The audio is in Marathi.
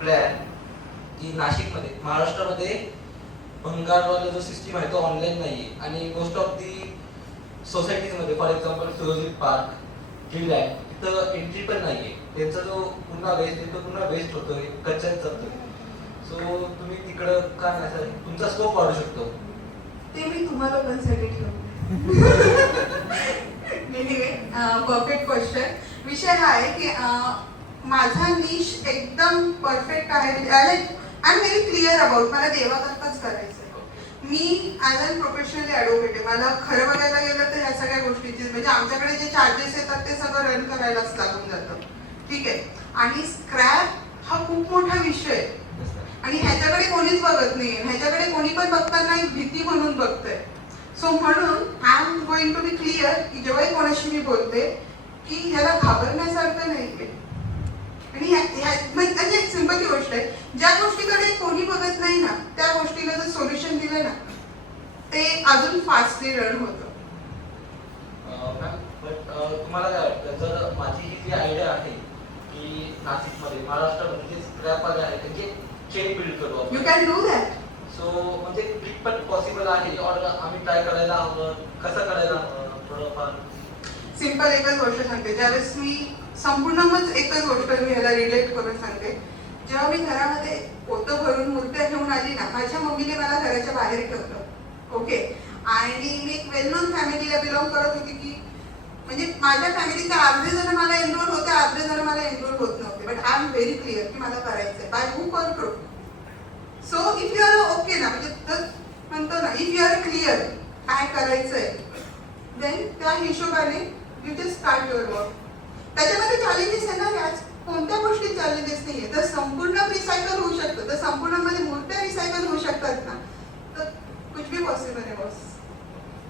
प्लॅन की नाशिकमध्ये महाराष्ट्रामध्ये भंगारवाला जो सिस्टीम आहे तो ऑनलाईन नाही आहे आणि मोस्ट ऑफ दी सोसायटीजमध्ये for example Firozi park Dreamland तिथं एंट्री पण नाही आहे. त्यांचा जो पुन्हा वेस्ट तो पुन्हा वेस्ट होतोय, कच्च्यात चालतोय. सो तुम्ही तिकडं का नाही सर, तुमचा स्कोप वाढू शकतो. ते मी तुम्हाला पण साठी ठेवते. Perfect question. विषय हा आहे की माझा निश एकदम परफेक्ट आहे. I am very clear about मला देवाकरताच करायचं आहे. मी ॲज अन प्रोफेशनली ॲडव्होकेट आहे. मला खरं बघायला गेलं तर ह्या सगळ्या गोष्टीची म्हणजे आमच्याकडे जे चार्जेस येतात ते सगळं रन करायलाच लागून जातं. ठीक आहे. आणि स्क्रॅप हा खूप मोठा विषय आहे आणि ह्याच्याकडे कोणीच बघत नाही. ह्याच्याकडे कोणी पण बघताना एक भीती म्हणून बघतंय. सो म्हणून I am going to be clear की जेव्हाही कोणाशी मी बोलते की ह्याला घाबरण्यासारखं नाहीये. आणि म्हणजे एक सिंपल गोष्ट आहे, ज्या गोष्टीकडे कोणी बघत नाही ना त्या गोष्टीला जर सोल्युशन दिलं ना ते अजून फास्टली रन होतं. तुम्हाला काय वाटतं, जर माझी ही जी आयडिया आहे की नाशिकमध्ये महाराष्ट्रामध्ये जे स्क्रॅप वाले आहे त्यांचे चेन बिल्ड करू आपण, you can do that. So म्हणजे कितपत पॉसिबल आहे और आम्ही ट्राय करायला हवं, कसं करायला हवं थोडंफार. सिंपल एकच गोष्ट सांगते. ज्यावेळेस मी संपूर्ण एकच गोष्ट मी ह्याला रिलेट करून सांगते. जेव्हा मी घरामध्ये पोतं भरून मूर्त्या घेऊन आली ना, माझ्या मम्मीने मला घराच्या बाहेर ठेवलं. ओके. आणि मी एक वेल नोन फॅमिलीला बिलॉंग करत होती की म्हणजे माझ्या फॅमिलीचे अर्धे जण मला एनरोल होते, अर्धे जण मला एनरोल होत नव्हते. But I am very clear की मला करायचंय by hook or crook. So if you are okay ना, म्हणजे म्हणतो ना, इफ यू आर क्लिअर काय करायचंय देन त्या हिशोबाने you just start your work. त्याच्यामध्ये चॅलेंजेस आहे ना, याच कोणत्या गोष्टीत चॅलेंजेस नाही आहे. तर संपूर्ण रिसायकल होऊ शकतं, तर संपूर्णमध्ये मूर्त्या रिसायकल होऊ शकतात ना, तर कुछ भी पॉसिबल आहे बॉस.